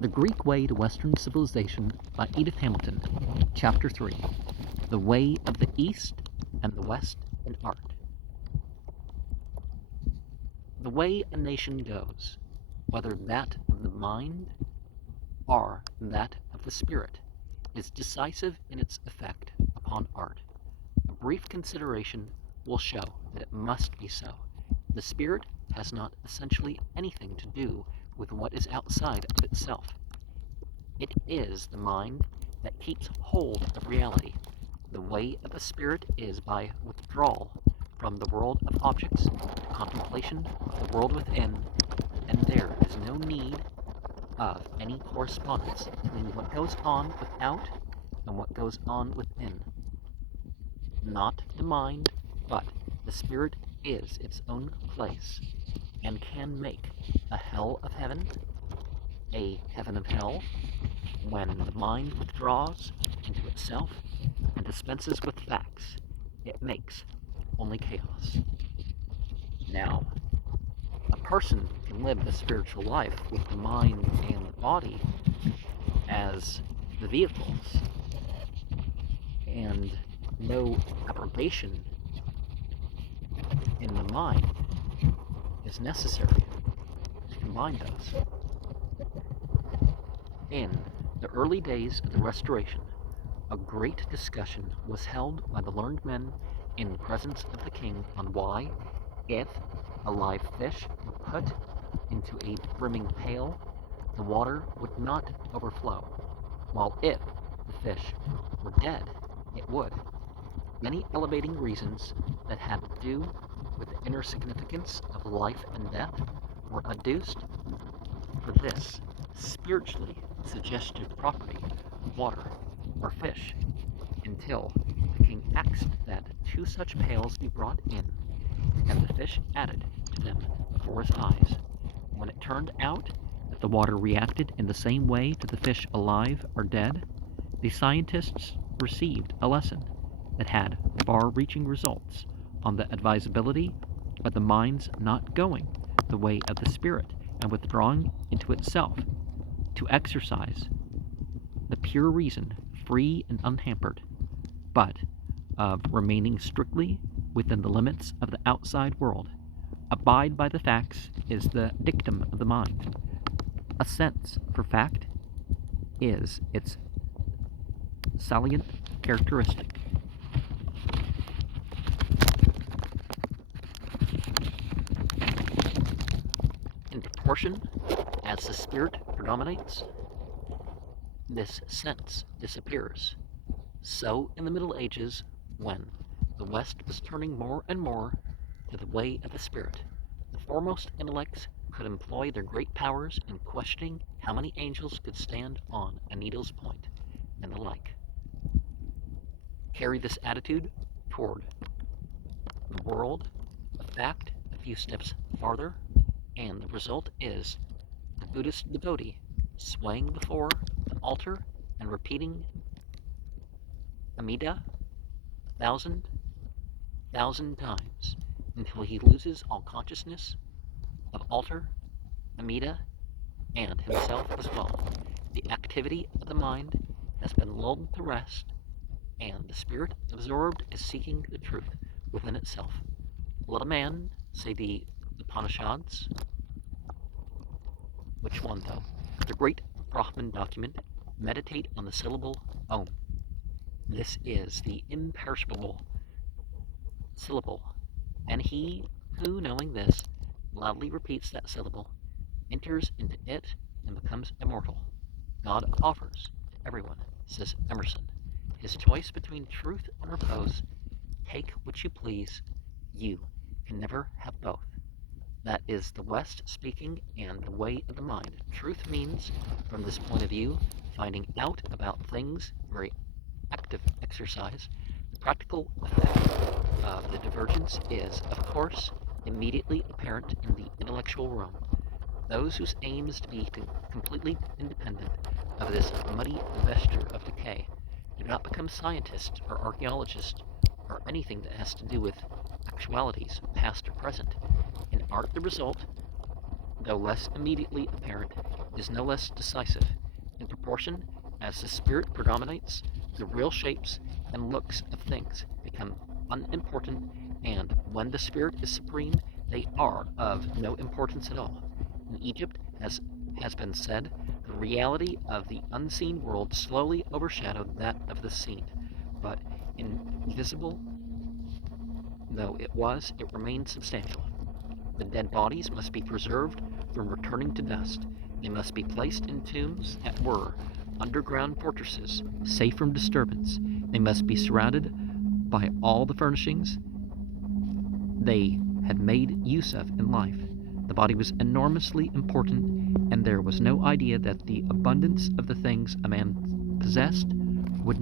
The Greek Way to Western Civilization by Edith Hamilton, Chapter 3, The Way of the East and the West in Art. The way a nation goes, whether that of the mind or that of the spirit, is decisive in its effect upon art. A brief consideration will show that it must be so. The spirit has not essentially anything to do with what is outside of itself. It is the mind that keeps hold of reality. The way of the spirit is by withdrawal from the world of objects to contemplation of the world within, and there is no need of any correspondence between what goes on without and what goes on within. Not the mind, but the spirit is its own place, and can make a hell of heaven, a heaven of hell, when the mind withdraws into itself and dispenses with facts. It makes only chaos. Now, a person can live a spiritual life with the mind and the body as the vehicles, and no abrogation in the mind is necessary to combine those. In the early days of the Restoration, a great discussion was held by the learned men in the presence of the king on why, if a live fish were put into a brimming pail, the water would not overflow, while if the fish were dead, it would. Many elevating reasons that had to do with the inner significance of life and death were adduced for this spiritually suggestive property of water or fish, until the king asked that 2 such pails be brought in, and the fish added to them before his eyes. When it turned out that the water reacted in the same way to the fish alive or dead, the scientists received a lesson that had far-reaching results on the advisability of the mind's not going the way of the spirit and withdrawing into itself to exercise the pure reason free and unhampered, but of remaining strictly within the limits of the outside world. Abide by the facts is the dictum of the mind. A sense for fact is its salient characteristic. In proportion as the spirit predominates, this sense disappears. So in the Middle Ages, when the West was turning more and more to the way of the spirit, the foremost intellects could employ their great powers in questioning how many angels could stand on a needle's point, and the like. Carry this attitude toward the world of fact a few steps farther, and the result is the Buddhist devotee swaying before the altar and repeating Amida 1,000 times until he loses all consciousness of altar, Amida, and himself as well. The activity of the mind has been lulled to rest, and the spirit absorbed is seeking the truth within itself. Let a man, say the Upanishads. Which one, though? The great Brahman document, meditate on the syllable Om. This is the imperishable syllable, and he who, knowing this, loudly repeats that syllable, enters into it and becomes immortal. God offers to everyone, says Emerson, his choice between truth and repose. Take which you please, you can never have both. That is the West speaking, and the way of the mind. Truth means, from this point of view, finding out about things, very active exercise. The practical effect of the divergence is, of course, immediately apparent in the intellectual realm. Those whose aim is to be completely independent of this muddy vesture of decay do not become scientists or archaeologists or anything that has to do with actualities, past or present. In art, the result though less immediately apparent, is no less decisive. In proportion as the spirit predominates, the real shapes and looks of things become unimportant, and when the spirit is supreme, they are of no importance at all. In Egypt, as has been said, the reality of the unseen world slowly overshadowed that of the seen, but invisible though it was, it remained substantial. The dead bodies must be preserved from returning to dust. They must be placed in tombs that were underground fortresses, safe from disturbance. They must be surrounded by all the furnishings they had made use of in life. The body was enormously important, and there was no idea that the abundance of the things a man possessed were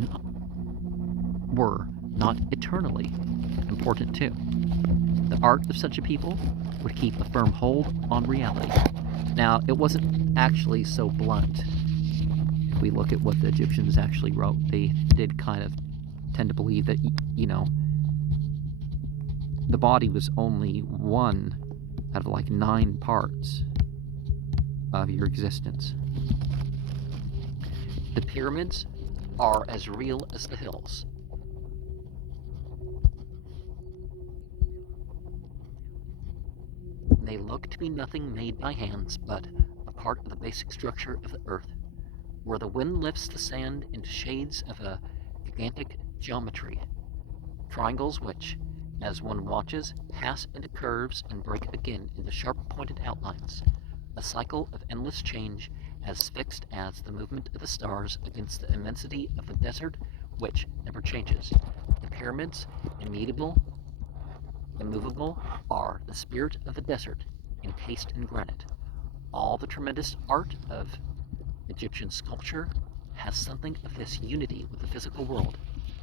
not eternally important too. The art of such a people would keep a firm hold on reality. Now, it wasn't actually so blunt. If we look at what the Egyptians actually wrote, they did kind of tend to believe that, the body was only one out of like 9 parts of your existence. The pyramids are as real as the hills. They look to be nothing made by hands, but a part of the basic structure of the earth, where the wind lifts the sand into shades of a gigantic geometry, triangles which, as one watches, pass into curves and break again into sharp-pointed outlines, a cycle of endless change as fixed as the movement of the stars against the immensity of the desert, which never changes. The pyramids, immovable, are the spirit of the desert, encased in granite. All the tremendous art of Egyptian sculpture has something of this unity with the physical world.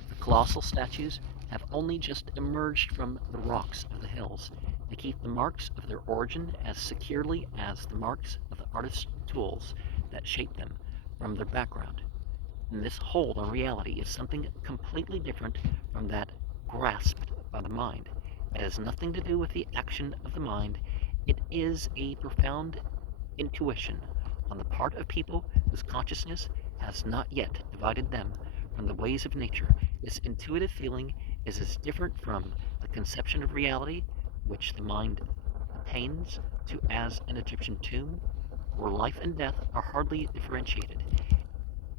The colossal statues have only just emerged from the rocks of the hills. They keep the marks of their origin as securely as the marks of the artist's tools that shape them from their background. And this hold on reality is something completely different from that grasped by the mind. It has nothing to do with the action of the mind. It is a profound intuition on the part of people whose consciousness has not yet divided them from the ways of nature. This intuitive feeling is as different from the conception of reality, which the mind attains to as an Egyptian tomb, where life and death are hardly differentiated,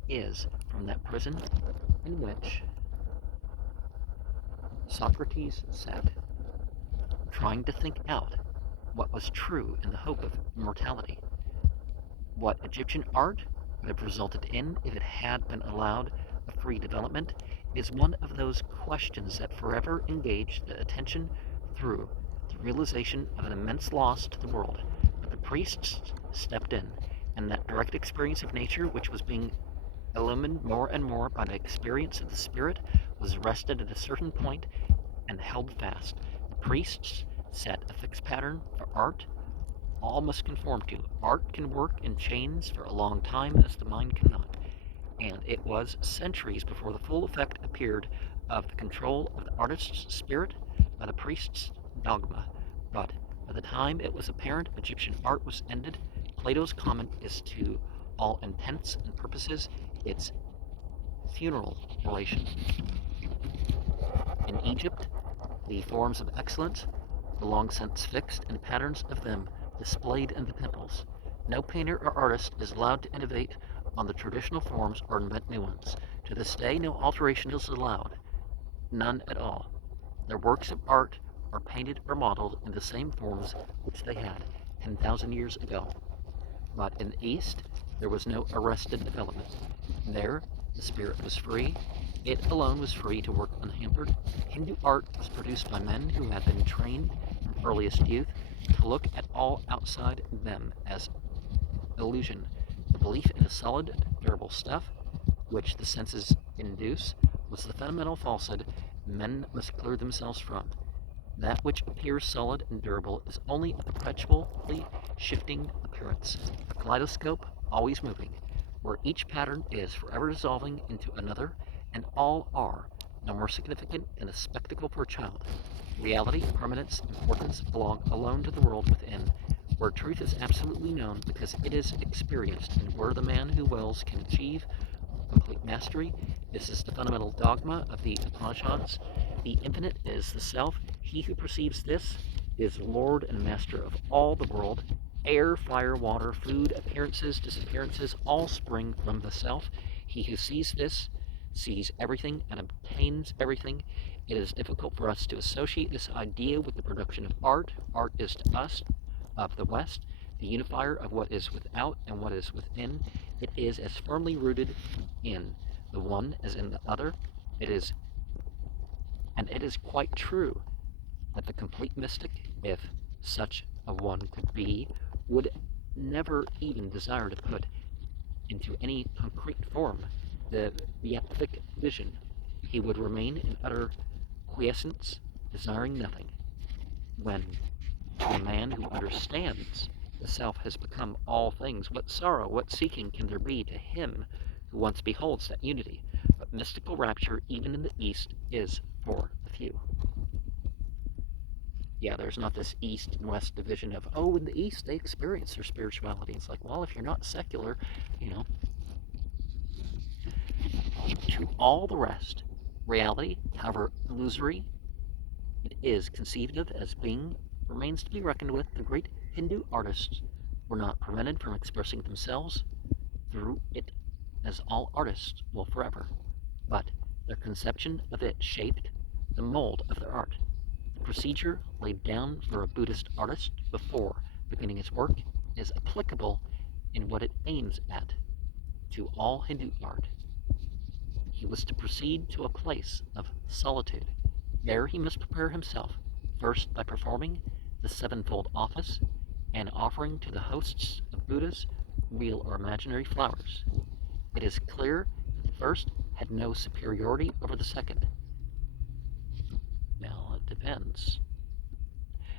is from that prison in which Socrates sat, trying to think out what was true in the hope of immortality. What Egyptian art would have resulted in if it had been allowed a free development is one of those questions that forever engage the attention through the realization of an immense loss to the world. But the priests stepped in, and that direct experience of nature, which was being illumined more and more by the experience of the spirit, was arrested at a certain point and held fast. The priests set a fixed pattern for art all must conform to. Art can work in chains for a long time as the mind cannot, and it was centuries before the full effect appeared of the control of the artist's spirit by the priest's dogma. But by the time it was apparent Egyptian art was ended, Plato's comment is to all intents and purposes its funeral relation. In Egypt, the forms of excellence were long since fixed, and patterns of them displayed in the temples. No painter or artist is allowed to innovate on the traditional forms or invent new ones. To this day, no alteration is allowed, none at all. Their works of art are painted or modeled in the same forms which they had 10,000 years ago. But in the East, there was no arrested development. There, the spirit was free. It alone was free to work unhampered. Hindu art was produced by men who had been trained from earliest youth to look at all outside them as illusion. The belief in a solid, durable stuff, which the senses induce, was the fundamental falsehood men must clear themselves from. That which appears solid and durable is only a perpetually shifting appearance, a kaleidoscope always moving, where each pattern is forever dissolving into another, and all are no more significant than a spectacle for a child. Reality, permanence, importance belong alone to the world within, where truth is absolutely known because it is experienced, and where the man who wills can achieve complete mastery. This is the fundamental dogma of the Upanishads. The infinite is the self. He who perceives this is Lord and master of all the world. Air, fire, water, food, appearances, disappearances, all spring from the self. He who sees this sees everything and obtains everything. It is difficult for us to associate this idea with the production of art. Art is to us, of the West, the unifier of what is without and what is within. It is as firmly rooted in the one as in the other. It is quite true that the complete mystic, if such a one could be, would never even desire to put into any concrete form the beatific vision. He would remain in utter quiescence, desiring nothing. When to a man who understands the self has become all things, what sorrow, what seeking can there be to him who once beholds that unity? But mystical rapture, even in the East, is for the few. Yeah, there's not this East and West division of, oh, in the East they experience their spirituality. It's like, well, if you're not secular, you know. To all the rest, reality, however illusory it is conceived of as being, remains to be reckoned with. The great Hindu artists were not prevented from expressing themselves through it, as all artists will forever, but their conception of it shaped the mold of their art. The procedure laid down for a Buddhist artist before beginning his work is applicable in what it aims at to all Hindu art. He was to proceed to a place of solitude. There he must prepare himself, first by performing the sevenfold office and offering to the hosts of Buddhas real or imaginary flowers. It is clear that the first had no superiority over the second. Well, it depends.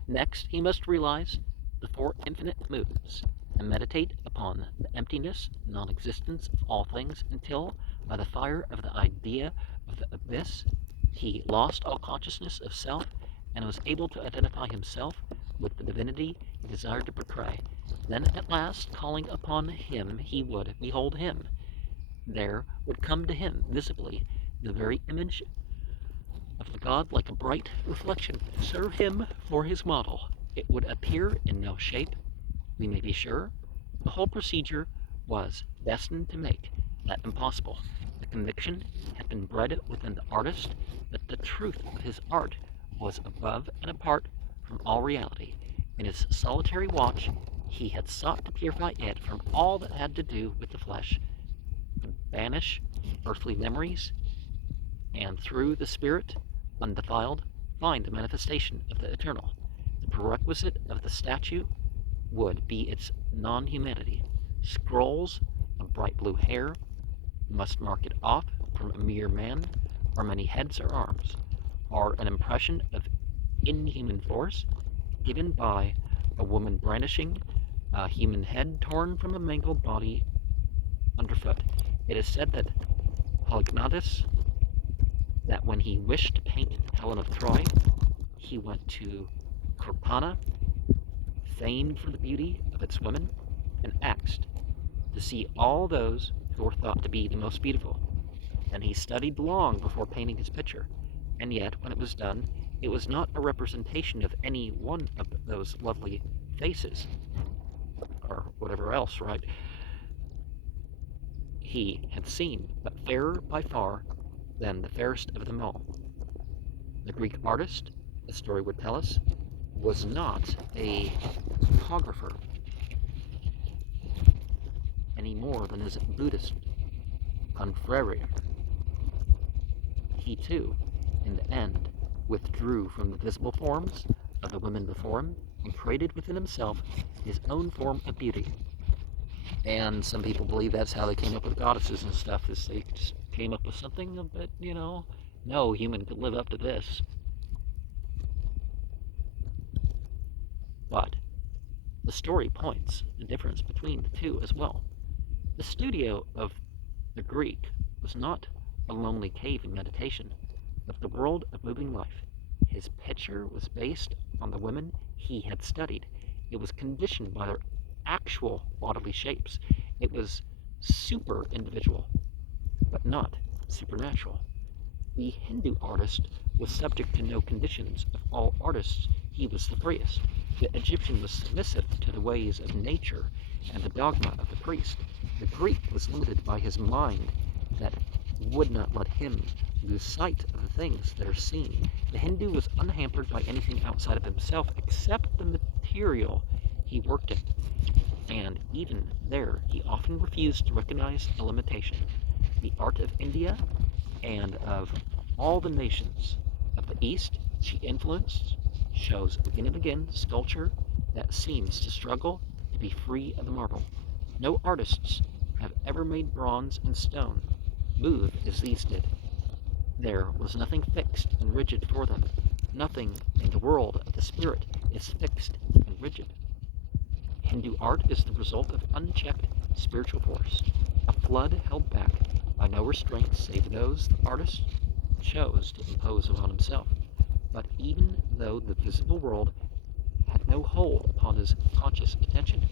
Next, he must realize the four infinite moods and meditate upon the emptiness, non-existence of all things until, by the fire of the idea of the abyss, he lost all consciousness of self and was able to identify himself with the divinity he desired to portray. Then at last, calling upon him, he would behold him. There would come to him visibly the very image of the god, like a bright reflection, serve him for his model. It would appear in no shape, we may be sure. The whole procedure was destined to make that impossible. The conviction had been bred within the artist that the truth of his art was above and apart from all reality. In his solitary watch, he had sought to purify it from all that had to do with the flesh, to banish earthly memories, and through the spirit, undefiled, find the manifestation of the eternal. The prerequisite of the statue would be its non-humanity. Scrolls of bright blue hair must mark it off from a mere man, or many heads or arms, or an impression of inhuman force given by a woman brandishing a human head torn from a mangled body underfoot. It is said that Polygnotus, that when he wished to paint Helen of Troy, he went to Corpana, famed for the beauty of its women, and asked to see all those who were thought to be the most beautiful. And he studied long before painting his picture, and yet, when it was done, it was not a representation of any one of those lovely faces, or whatever else, right? He had seen, but fairer by far than the fairest of them all. The Greek artist, the story would tell us, was not a photographer any more than his Buddhist confrere. He too, in the end, withdrew from the visible forms of the women before him and created within himself his own form of beauty. And some people believe that's how they came up with goddesses and stuff, is they just came up with something that, no human could live up to this. But the story points the difference between the two as well. The studio of the Greek was not a lonely cave in meditation, but the world of moving life. His picture was based on the women he had studied. It was conditioned by their actual bodily shapes. It was super individual, but not supernatural. The Hindu artist was subject to no conditions. Of all artists, he was the freest. The Egyptian was submissive to the ways of nature and the dogma of the priest. The Greek was limited by his mind that would not let him lose sight of the things that are seen. The Hindu was unhampered by anything outside of himself except the material he worked in. And even there, he often refused to recognize a limitation. The art of India and of all the nations of the East she influenced shows again and again sculpture that seems to struggle to be free of the marble. No artists have ever made bronze and stone move as these did. There was nothing fixed and rigid for them. Nothing in the world of the spirit is fixed and rigid. Hindu art is the result of unchecked spiritual force, a flood held back by no restraints save those the artist chose to impose upon himself. But even though the visible world had no hold upon his conscious attention,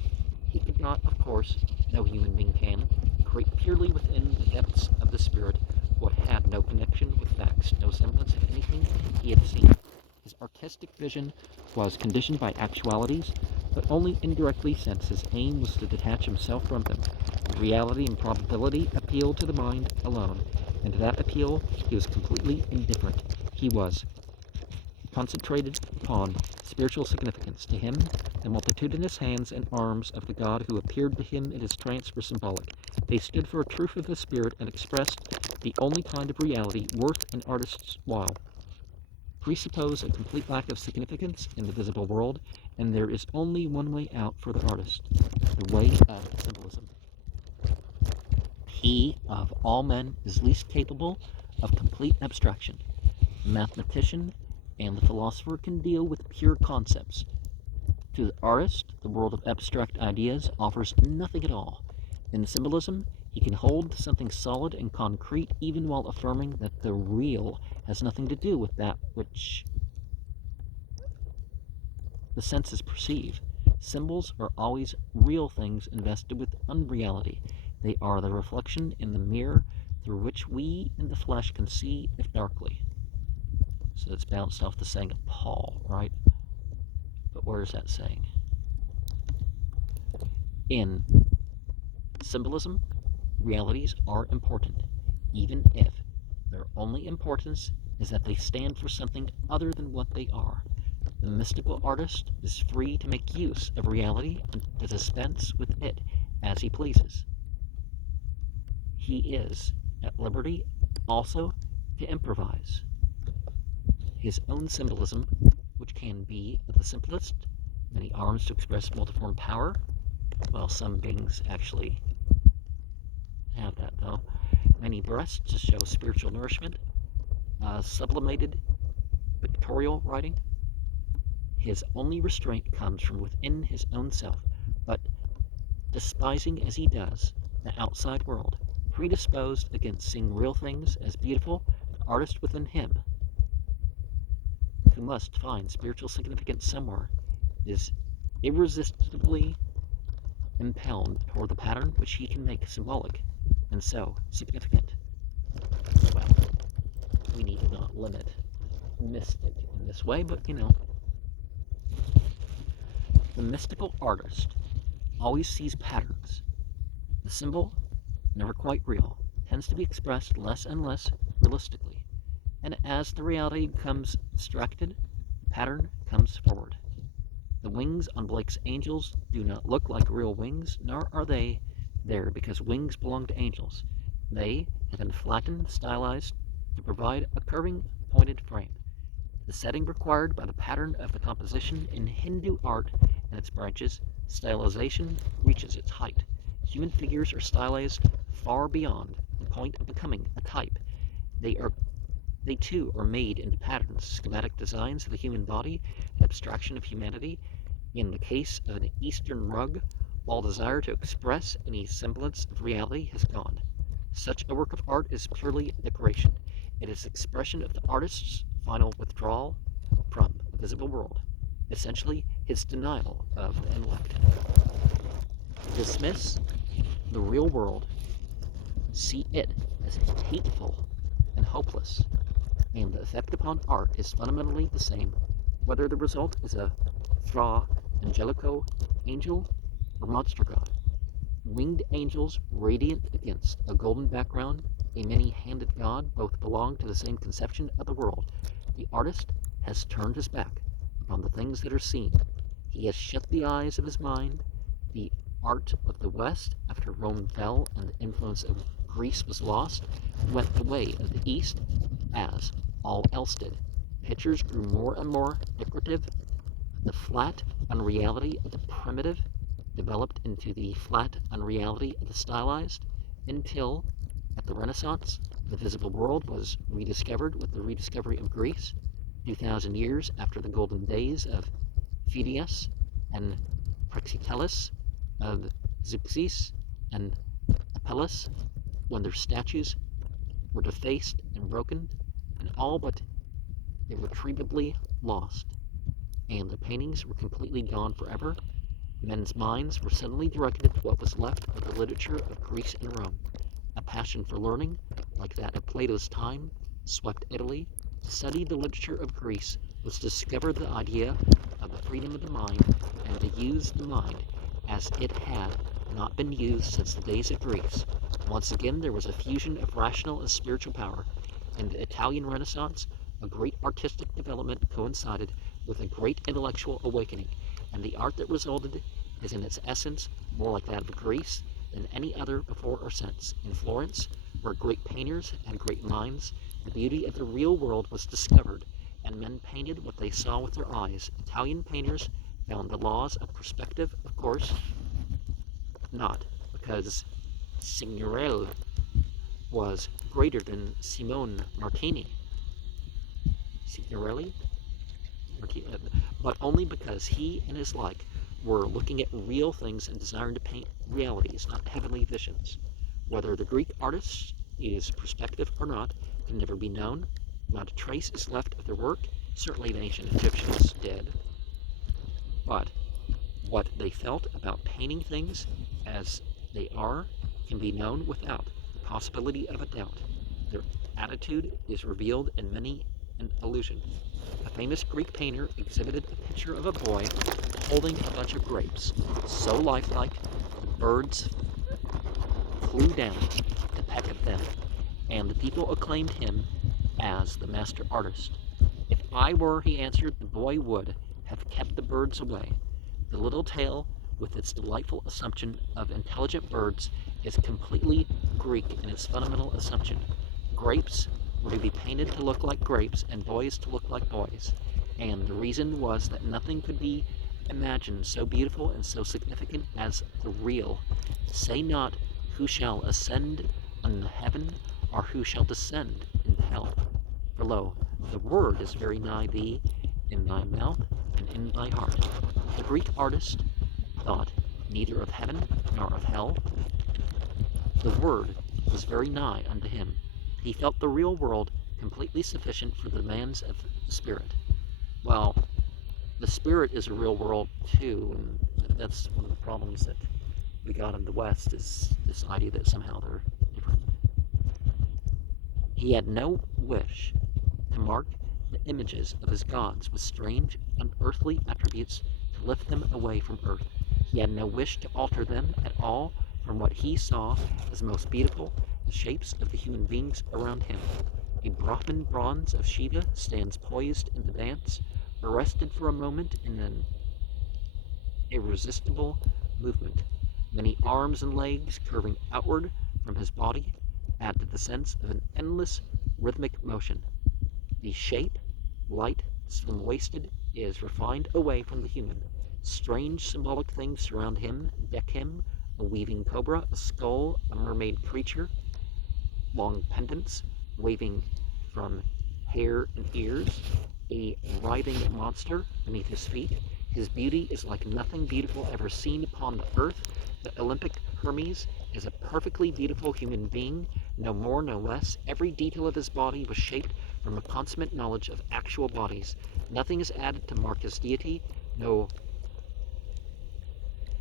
he could not, of course, no human being can, create purely within the depths of the spirit what had no connection with facts, no semblance of anything he had seen. His artistic vision was conditioned by actualities, but only indirectly, since his aim was to detach himself from them. Reality and probability appealed to the mind alone, and to that appeal he was completely indifferent. He was concentrated upon spiritual significance. To him, the multitudinous hands and arms of the God who appeared to him in his trance were symbolic. They stood for a truth of the spirit and expressed the only kind of reality worth an artist's while. Presuppose a complete lack of significance in the visible world, and there is only one way out for the artist, the way of symbolism. He, of all men, is least capable of complete abstraction. The mathematician and the philosopher can deal with pure concepts. To the artist, the world of abstract ideas offers nothing at all. In symbolism, he can hold something solid and concrete even while affirming that the real has nothing to do with that which the senses perceive. Symbols are always real things invested with unreality. They are the reflection in the mirror through which we in the flesh can see if darkly. So it's bounced off the saying of Paul, right? But where is that saying? In symbolism, realities are important, even if their only importance is that they stand for something other than what they are. The mystical artist is free to make use of reality and to dispense with it as he pleases. He is at liberty also to improvise his own symbolism, which can be of the simplest, many arms to express multiform power. Well, some beings actually have that, though. Many breasts to show spiritual nourishment, sublimated pictorial writing. His only restraint comes from within his own self, but despising as he does the outside world, predisposed against seeing real things as beautiful, the artist within him, who must find spiritual significance somewhere, is irresistibly impelled toward the pattern which he can make symbolic, and so significant. Well, we need to not limit mystic in this way, but the mystical artist always sees patterns. The symbol, never quite real, tends to be expressed less and less realistically, and as the reality becomes abstracted, the pattern comes forward. The wings on Blake's angels do not look like real wings, nor are they there because wings belong to angels. They have been flattened, stylized, to provide a curving, pointed frame. The setting required by the pattern of the composition in Hindu art and its branches, stylization reaches its height. Human figures are stylized far beyond the point of becoming a type. They too are made into patterns, schematic designs of the human body, an abstraction of humanity. In the case of an Eastern rug, all desire to express any semblance of reality has gone. Such a work of art is purely decoration. It is expression of the artist's final withdrawal from the visible world. essentially his denial of the intellect. Dismiss the real world, see it as hateful and hopeless, and the effect upon art is fundamentally the same, whether the result is a Fra Angelico angel or monster god. Winged angels radiant against a golden background, a many-handed god, both belong to the same conception of the world. The artist has turned his back upon the things that are seen. He has shut the eyes of his mind. The art of the West, after Rome fell and the influence of Greece was lost, went the way of the East, as all else did. Pictures grew more and more decorative. The flat unreality of the primitive developed into the flat unreality of the stylized, until, at the Renaissance, the visible world was rediscovered with the rediscovery of Greece, 2,000 years after the golden days of Phidias and Praxiteles, of Zeuxis and Apelles, when their statues were defaced and broken, and all but irretrievably lost, and the paintings were completely gone forever. Men's minds were suddenly directed to what was left of the literature of Greece and Rome. A passion for learning, like that of Plato's time, swept Italy. To study the literature of Greece was to discover the idea of the freedom of the mind, and to use the mind as it had not been used since the days of Greece. Once again, there was a fusion of rational and spiritual power. In the Italian Renaissance, a great artistic development coincided with a great intellectual awakening, and the art that resulted is in its essence more like that of Greece than any other before or since. In Florence, where great painters had great minds, the beauty of the real world was discovered, and men painted what they saw with their eyes. Italian painters found the laws of perspective, of course, not because Signorelli was greater than Simone Martini. Signorelli? But only because he and his like were looking at real things and desiring to paint realities, not heavenly visions. Whether the Greek artist used perspective or not can never be known. Not a trace is left of their work. Certainly the ancient Egyptians did. But what they felt about painting things as they are can be known without the possibility of a doubt. Their attitude is revealed in many an allusion. A famous Greek painter exhibited a picture of a boy holding a bunch of grapes, so lifelike the birds flew down to peck at them, and the people acclaimed him as the master artist. If I were, he answered, the boy would have kept the birds away. The little tale, with its delightful assumption of intelligent birds, is completely Greek in its fundamental assumption. Grapes were to be painted to look like grapes, and boys to look like boys. And the reason was that nothing could be imagined so beautiful and so significant as the real. Say not, who shall ascend unto heaven, or who shall descend into hell. For lo, the word is very nigh thee, in thy mouth and in thy heart. The Greek artist thought neither of heaven nor of hell. The word was very nigh unto him. He felt the real world completely sufficient for the demands of the spirit. Well, the spirit is a real world too, and that's one of the problems that we got in the West, is this idea that somehow they're different. He had no wish to mark the images of his gods with strange, unearthly attributes to lift them away from earth. He had no wish to alter them at all from what he saw as most beautiful, the shapes of the human beings around him. A Brahman bronze of Shiva stands poised in the dance, arrested for a moment in an irresistible movement. Many arms and legs curving outward from his body add to the sense of an endless rhythmic motion. The shape, light, slim-waisted, is refined away from the human. Strange symbolic things surround him, deck him, a weaving cobra, a skull, a mermaid creature, long pendants waving from hair and ears, a writhing monster beneath his feet. His beauty is like nothing beautiful ever seen upon the earth. The Olympic Hermes is a perfectly beautiful human being, no more, no less. Every detail of his body was shaped from a consummate knowledge of actual bodies. Nothing is added to mark his deity, No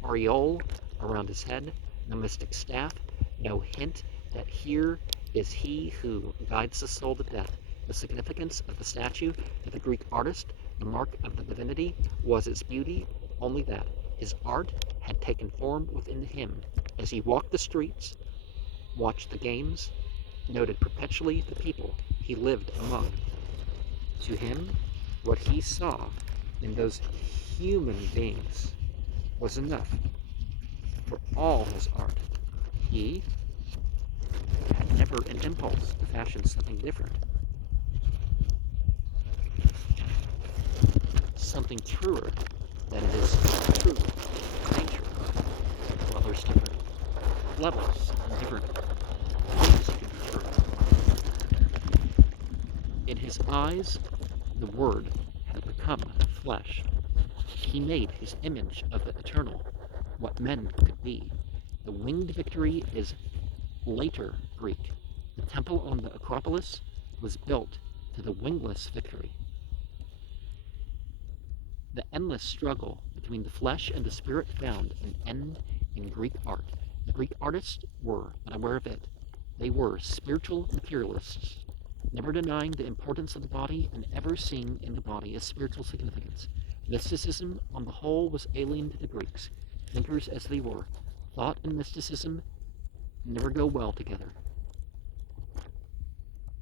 aureole around his head, no mystic staff, no hint that here is he who guides the soul to death. The significance of the statue of the Greek artist, the mark of the divinity, was its beauty, only that his art had taken form within him. As he walked the streets, watched the games, noted perpetually the people he lived among. To him, what he saw in those human beings was enough for all his art. He had never an impulse to fashion something different, something truer than it is true to nature. Well, there's different levels and different ways it can be true. In his eyes, the Word had become flesh. He made his image of the eternal, what men could be. The winged victory is later Greek. The temple on the Acropolis was built to the wingless victory. The endless struggle between the flesh and the spirit found an end in Greek art. The Greek artists were unaware of it. They were spiritual materialists, never denying the importance of the body and ever seeing in the body a spiritual significance. Mysticism, on the whole, was alien to the Greeks. Thinkers as they were, thought and mysticism never go well together.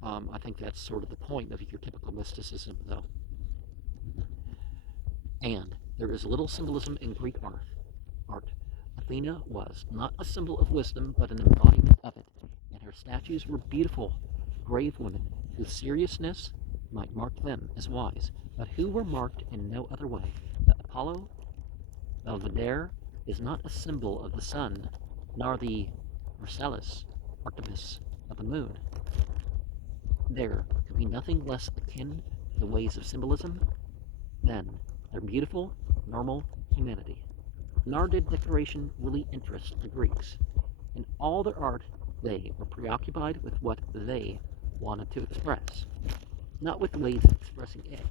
I think that's sort of the point of your typical mysticism, though. And there is little symbolism in Greek art. Athena was not a symbol of wisdom, but an embodiment of it, and her statues were beautiful, grave women whose seriousness might mark them as wise, but who were marked in no other way. The Apollo Belvedere is not a symbol of the sun, nor the Marcellus Artemis of the moon. There could be nothing less akin to the ways of symbolism than their beautiful, normal humanity. Nor did decoration really interest the Greeks. In all their art, they were preoccupied with what they wanted to express, not with ways of expressing it.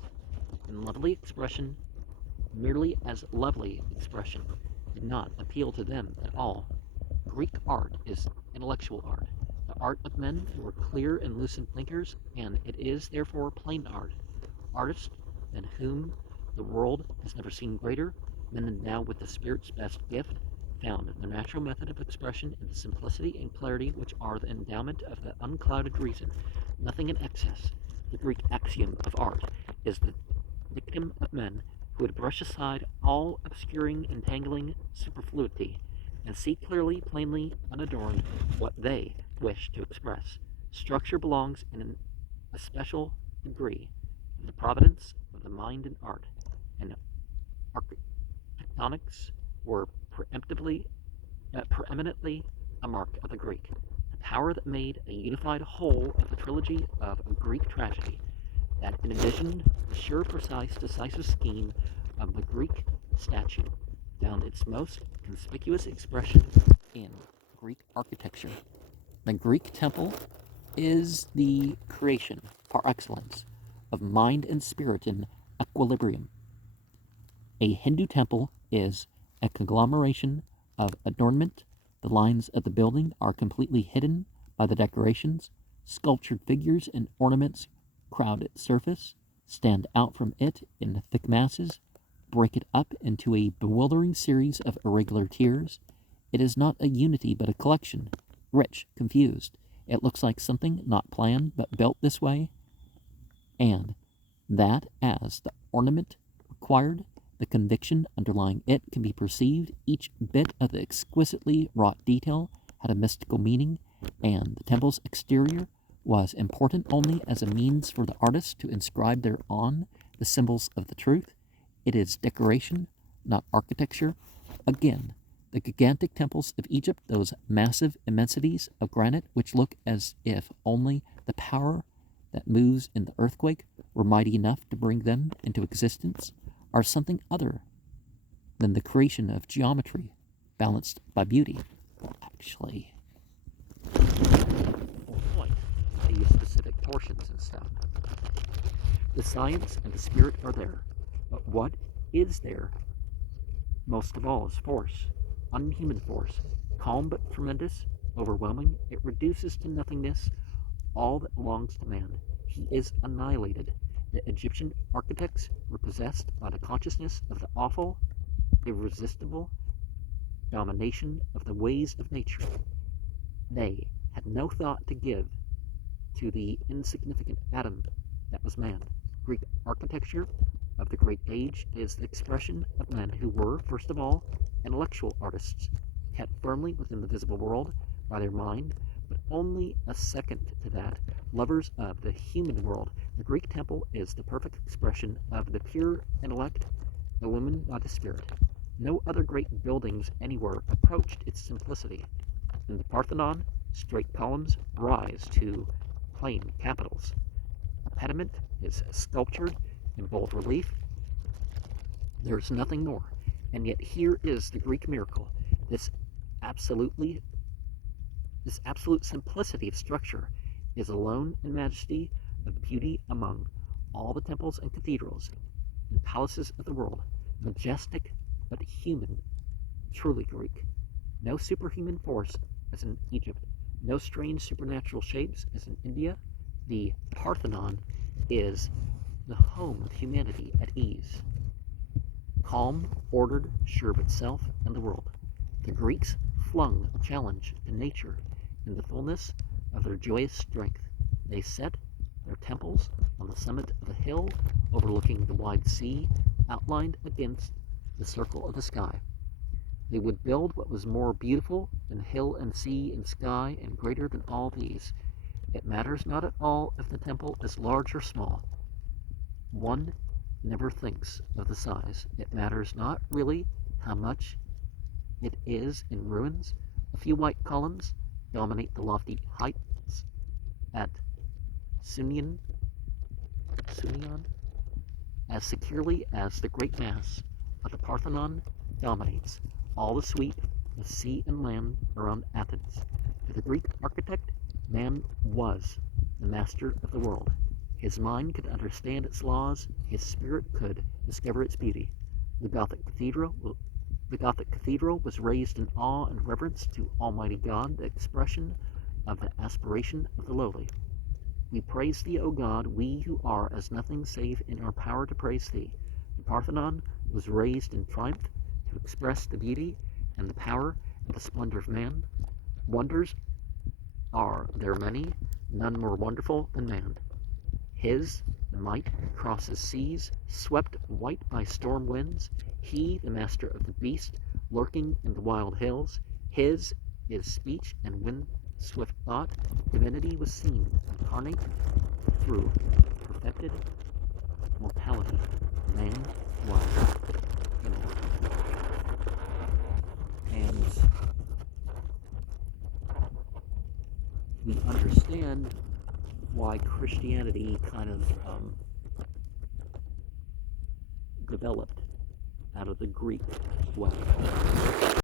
And lovely expression, merely as lovely expression, did not appeal to them at all. Greek art is intellectual art, the art of men who were clear and lucid thinkers, and it is therefore plain art. Artists than whom the world has never seen greater, men endowed with the spirit's best gift, found their natural method of expression in the simplicity and clarity which are the endowment of the unclouded reason, nothing in excess. The Greek axiom of art is the dictum of men who would brush aside all obscuring, entangling superfluity, and see clearly, plainly, unadorned, what they wish to express. Structure belongs in a special degree to the providence of the mind in art, and architectonics were preeminently a mark of the Greek. The power that made a unified whole of the trilogy of a Greek tragedy, that envisioned the sure, precise, decisive scheme of the Greek statue, found its most conspicuous expression in Greek architecture. The Greek temple is the creation, par excellence, of mind and spirit in equilibrium. A Hindu temple is a conglomeration of adornment. The lines of the building are completely hidden by the decorations. Sculptured figures and ornaments crowd its surface, stand out from it in thick masses, break it up into a bewildering series of irregular tiers. It is not a unity but a collection, rich, confused. It looks like something not planned but built this way, and that as the ornament required, the conviction underlying it can be perceived. Each bit of the exquisitely wrought detail had a mystical meaning, and the temple's exterior was important only as a means for the artist to inscribe thereon the symbols of the truth. It is decoration, not architecture. Again, the gigantic temples of Egypt, those massive immensities of granite which look as if only the power that moves in the earthquake were mighty enough to bring them into existence, are something other than the creation of geometry balanced by beauty. Actually, point these specific portions and stuff. The science and the spirit are there, but what is there, most of all, is force, unhuman force, calm but tremendous, overwhelming. It reduces to nothingness all that belongs to man. He is annihilated. The Egyptian architects were possessed by the consciousness of the awful, irresistible domination of the ways of nature. They had no thought to give to the insignificant atom that was man. Greek architecture of the Great Age is the expression of men who were, first of all, intellectual artists, kept firmly within the visible world by their mind, but only a second to that, lovers of the human world. The Greek temple is the perfect expression of the pure intellect illumined by the Spirit. No other great buildings anywhere approached its simplicity. In the Parthenon, straight columns rise to plain capitals. A pediment is sculptured in bold relief. There's nothing more. And yet here is the Greek miracle, this absolute simplicity of structure is alone in majesty of beauty among all the temples and cathedrals and palaces of the world, majestic but human, truly Greek. No superhuman force as in Egypt, no strange supernatural shapes as in India. The Parthenon is the home of humanity at ease, calm, ordered, sure of itself and the world. The Greeks flung a challenge to nature in the fullness of their joyous strength. They set their temples on the summit of a hill overlooking the wide sea, outlined against the circle of the sky. They would build what was more beautiful than hill and sea and sky, and greater than all these. It matters not at all if the temple is large or small. One never thinks of the size. It matters not really how much it is in ruins. A few white columns dominate the lofty heights at Sunion as securely as the great mass of the Parthenon dominates all the sweep of sea and land around Athens. To the Greek architect, man was the master of the world. His mind could understand its laws, his spirit could discover its beauty. The Gothic cathedral was raised in awe and reverence to Almighty God, the expression of the aspiration of the lowly. We praise thee, O God, we who are as nothing save in our power to praise thee. The Parthenon was raised in triumph to express the beauty and the power and the splendor of man. Wonders are there many, none more wonderful than man. His might crosses seas, swept white by storm winds. He, the master of the beast, lurking in the wild hills. His is speech and wind-swift thought. Divinity was seen incarnate through perfected mortality. Man was immortal. And we understand why Christianity kind of developed out of the Greek way.